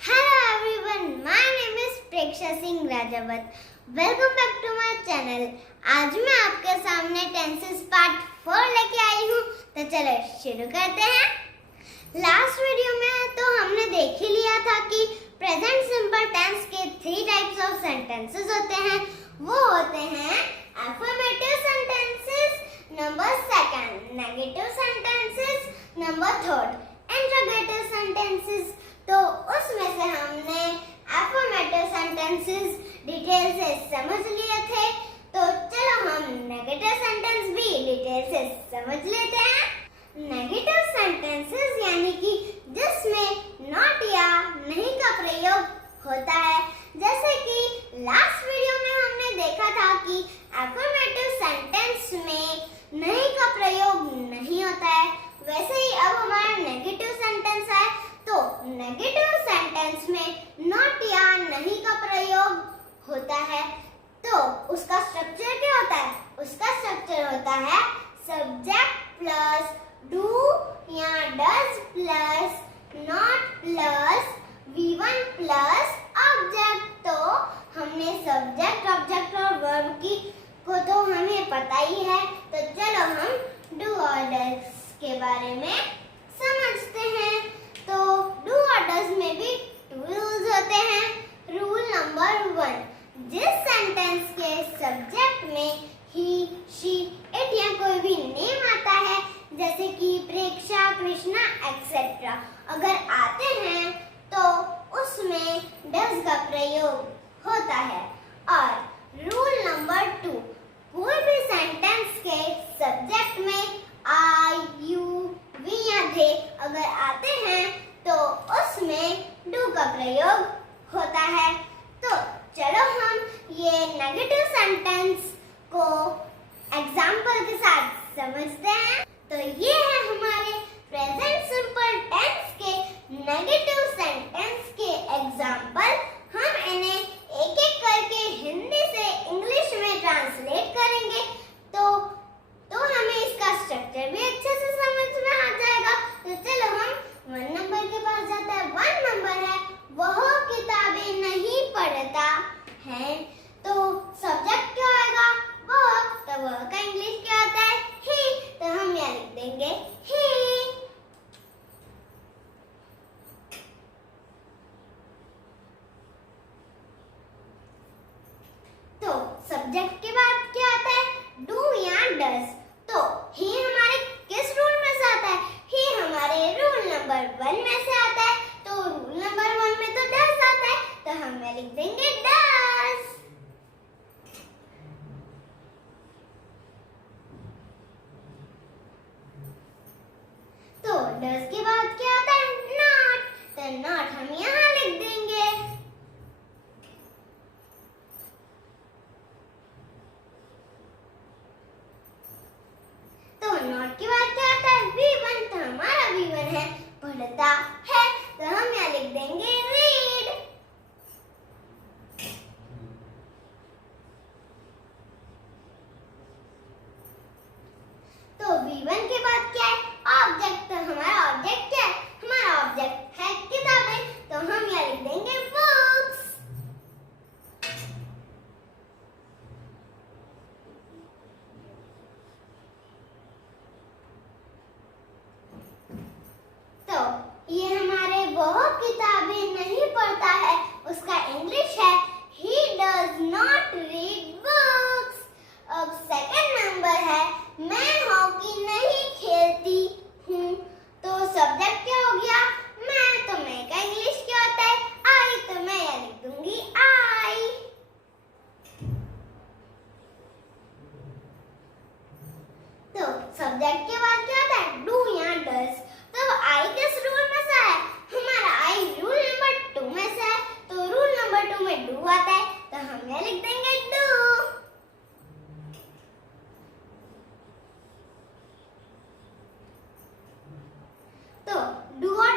Hello everyone, my name is Preksha Singh Rajawat. Welcome back to my channel. आज मैं आपके सामने tenses part 4 लेके आई हूँ, तो चलो शुरू करते हैं। लास्ट वीडियो में तो हमने देख ही लिया था कि प्रेजेंट सिंपल टेंस के 3 टाइप्स ऑफ सेंटेंसेस होते हैं। वो होते हैं affirmative sentences, number second negative sentences, number third interrogative sentences. तो उसमें से हमने अफर्मेटिव सेंटेंसेस डिटेल से समझ लिए थे, तो चलो हम नेगेटिव सेंटेंस भी डिटेल से समझ लेते हैं। नेगेटिव सेंटेंसेस यानी कि जिसमें नॉट या नहीं का प्रयोग होता है। जैसे कि लास्ट वीडियो में हमने देखा था कि अफर्मेटिव सेंटेंस में नहीं का प्रयोग नहीं होता है, वैसे ही अब हमारा नेगेटिव सेंटेंस है तो नेगेटिव सेंटेंस में नॉट या नहीं का प्रयोग होता है। तो उसका स्ट्रक्चर क्या होता है? उसका स्ट्रक्चर होता है सब्जेक्ट प्लस डू या does plus not plus V1 plus object. तो हमने सब्जेक्ट, ऑब्जेक्ट और वर्ब की को तो हमें पता ही है, तो चलो हम डू और डज के बारे में समझते हैं। तो डू और डज में भी 2 रूल्स होते हैं। रूल नंबर 1, जिस सेंटेंस के सब्जेक्ट में ही, शी, इट या कोई भी नेम आता है, जैसे कि प्रेक्षा, कृष्णा एक्सेट्रा, अगर आते हैं तो उसमें डज का प्रयोग होता है। और रूल नंबर 2, कोई भी सेंटेंस के सब्जेक्ट में आई, यू, वी या दे अगर आते हैं तो उसमें डू का प्रयोग होता है। तो चलो हम ये नेगेटिव सेंटेंस को एग्जाम्पल के साथ समझते हैं। तो ये है हमारे प्रेजेंट सिंपल टेंस के नेगेटिव सेंटेंस के एग्जाम्पल। हम इन्हें एक एक करके हिंदी से इंग्लिश में ट्रांसलेट करेंगे, तो हमें इसका स्ट्रक्चर भी अच्छे से समझ में आ जाएगा। तो चलो हम 1 नंबर के पास जाते हैं। 1 नंबर है वह किताबें नहीं पढ़ता है। तो सब्जेक्ट क्या आएगा? वह। तो वह का इंग्लिश क्या होता है? ही। तो हम यहाँ लिख देंगे ही। तो सब्जेक्ट के बाद क्या आता है? डू या डज। तो ही हमारे किस रूल में से आता है? ही हमारे रूल नंबर 1 में से आता है। तो रूल नंबर 1 में तो डज आता है, तो हम लिख देंगे डज। तो डज के बाद क्या आता है? नॉट। तो नॉट हम यहाँ लिख देंगे। नॉट के बाद क्या आता है? V1। तो हमारा V1 है पढ़ता है, तो हम यहाँ लिख देंगे रीड। तो V1 के बाद क्या है? ऑब्जेक्ट। तो हमारा ऑब्जेक्ट क्या है? हमारा ऑब्जेक्ट है किताबें, तो हम यहाँ लिख देंगे बुक्स। ये हमारे वह किताबें नहीं पढ़ता है, उसका इंग्लिश है he does not read books। अब सेकंड नंबर है मैं हॉकी नहीं खेलती हूँ। तो सब्जेक्ट क्या हो गया? मैं। तो मैं का इंग्लिश क्या होता है? आई। तो मैं यहाँ लिख दूंगी आई। तो सब्जेक्ट के बाद क्या होता है? डू या डज। तो आई किस रूल में से है? हमारा आई रूल नंबर 2 में से है, तो रूल नंबर 2 में डू आता है, तो हम यहाँ लिख देंगे डू। तो डू और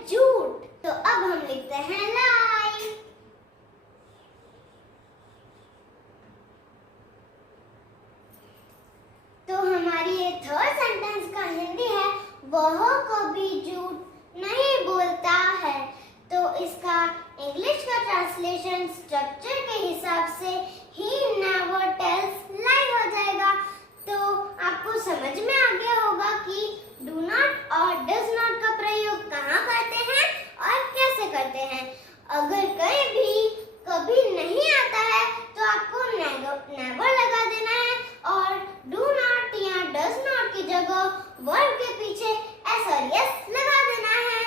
झूठ। तो अब हम लिखते हैं लाई। तो हमारी ये थर्ड सेंटेंस का हिंदी है, वह कभी झूठ नहीं बोलता है। तो इसका इंग्लिश का ट्रांसलेशन स्ट्रक्चर के हिसाब से he never tells lie हो जाएगा। तो आपको समझ में आ गया होगा कि do not और does not का प्रयोग कहाँ करते हैं और कैसे करते हैं। अगर कभी नहीं आता है तो आपको never लगा देना है और do not या does not की जगह वर्ब के पीछे s और yes लगा देना है।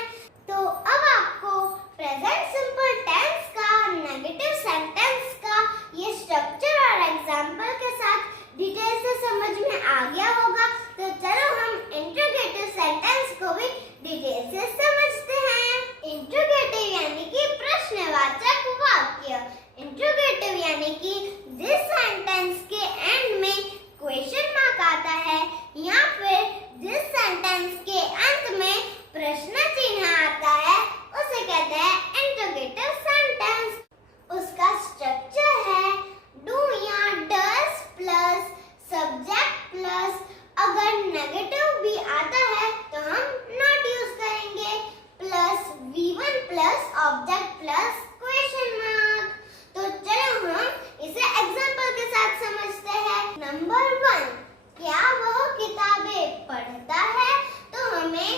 तो अब आपको प्रेजेंट सिंपल टेंस का नेगेटिव सेंटेंस का ये स्ट्रक्चर और एग्जाम्पल के साथ डिटेल से समझ में आ गया होगा। तो चलो हम इंट्रोगेटिव सेंटेंस को भी डिटेल से समझते हैं। इंट्रोगेटिव यानी कि प्रश्नवाचक वाक्य। इंट्रोगेटिव यानी कि जिस सेंटेंस के एंड में क्वेश्चन मार्क आता है या फिर जिस सेंटेंस के अंत में प्रश्न चिन्ह आता है उसे कहते हैं इंट्रोगेटिव सेंटेंस। उसका स्ट्रक्चर है डू या डस प्लस सब्जेक्ट प्लस अगर नेगेटिव भी आता है तो हम नॉट यूज करेंगे plus V1 plus object plus question mark. तो चलो हम इसे एग्जांपल के साथ समझते हैं। नंबर 1, क्या वह किताबें पढ़ता है? तो हमें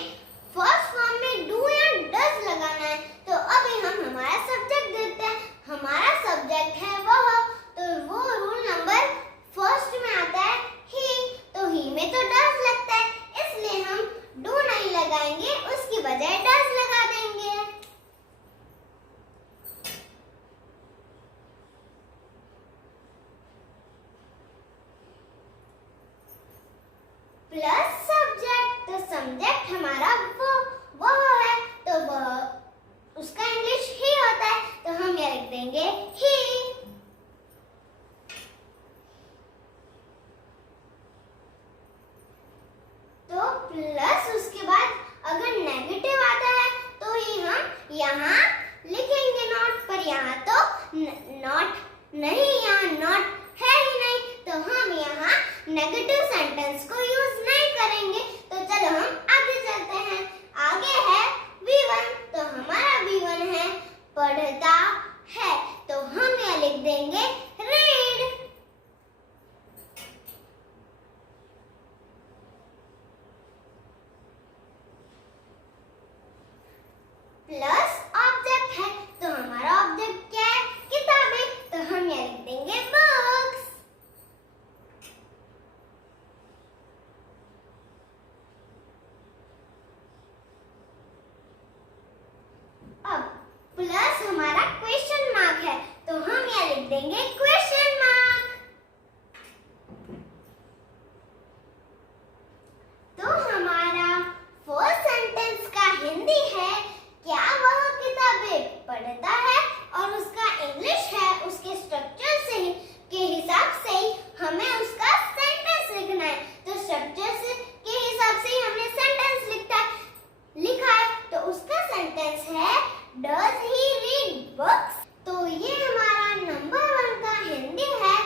फर्स्ट फॉर्म में डू या डस लगाना है। तो अभी हम हमारा सब्जेक्ट देते हैं। हमारा सब्जेक्ट है वह, तो वो रूल नंबर फर्स्ट में आता है ही, तो ही में तो डस लगता है, इसलिए हम डू नहीं लगाएंगे, उसकी बजाय डस लगा देंगे। प्लस सब्जेक्ट, तो सब्जेक्ट हमारा वो है, तो वह उसका इंग्लिश ही होता है, तो हम यहाँ लिख देंगे ही। तो प्लस उसके बाद अगर नेगेटिव आता है तो ही हम यहाँ लिखेंगे नॉट, पर यहाँ तो नॉट नहीं, यहाँ नॉट है ही नहीं, तो हम यहाँ नेगेटिव सेंटेंस को यूज नहीं करेंगे। तो चलो हम आगे चलते हैं। आगे है V1, तो हमारा V1 है पढ़ता है, तो हम यहाँ लिख देंगे रीड। प्लस ऑब्जेक्ट है, तो हमारा ऑब्जेक्ट क्या है? किताबें, तो हम यहाँ लिख देंगे बुक्स। अब प्लस हमारा क्वेश्चन मार्क है, तो हम यहाँ लिख देंगे क्वेश्चन मार्क। तो हमारा फर्स्ट सेंटेंस का हिंदी है, क्या वह किताबें पढ़ता है, और उसका इंग्लिश है उसके स्ट्रक्चर से के हिसाब से ही हमें उसका सेंटेंस लिखना है। तो स्ट्रक्चर से के हिसाब से ही हमने सेंटेंस लिखा है, तो उसका सेंटेंस है डज ही रीड बुक्स। तो ये हमारा नंबर 1 का हिंदी है,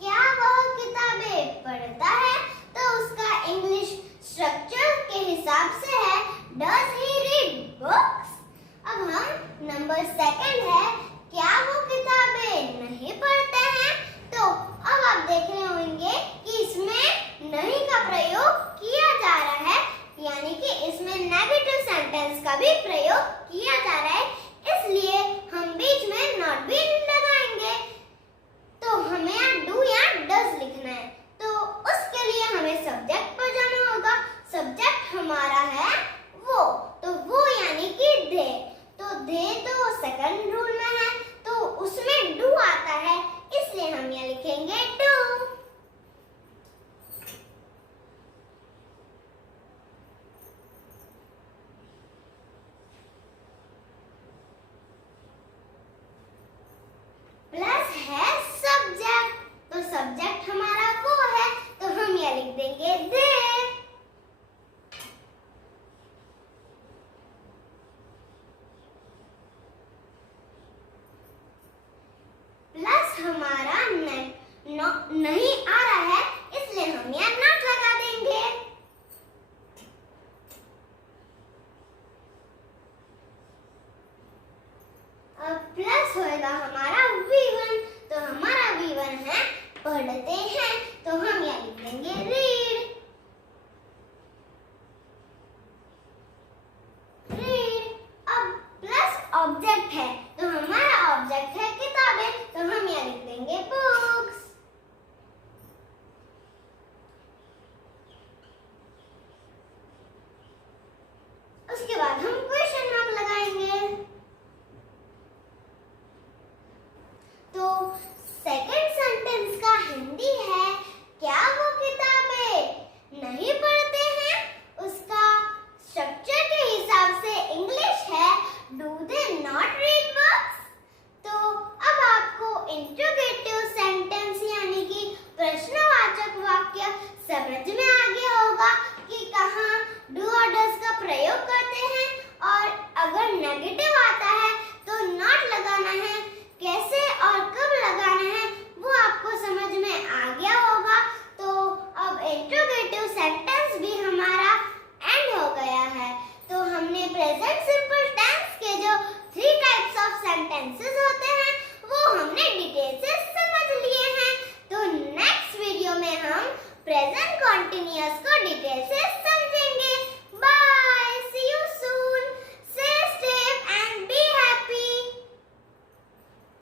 क्या वह किताबें पढ़ता है, तो उसका इंग्लिश स्ट्रक्चर के हिसाब से है डज ही रीड बुक्स। अब हम नंबर 2 है, क्या वो किताबें नहीं पढ़ते हैं? तो अब आप देख रहे होंगे कि इसमें नहीं का प्रयोग किया जा रहा है, यानी कि इसमें नेगेटिव सेंटेंस का भी प्रयोग किया जा रहा है, इसलिए हम बीच में नॉट भी लगाएंगे। तो हमें यहाँ डू या डज लिखना है, तो उसके लिए हमें सब्जेक्ट पर जाना होगा। सब्जेक्ट हमारा है वो, तो वो यानी कि दे, तो दे तो सेकंड नहीं आ रहा है, इसलिए हम यहाँ नॉट लगा देंगे। अब प्लस होएगा हमारा V1, तो हमारा V1 है पढ़ते हैं, तो हम यहाँ लिख देंगे रीड।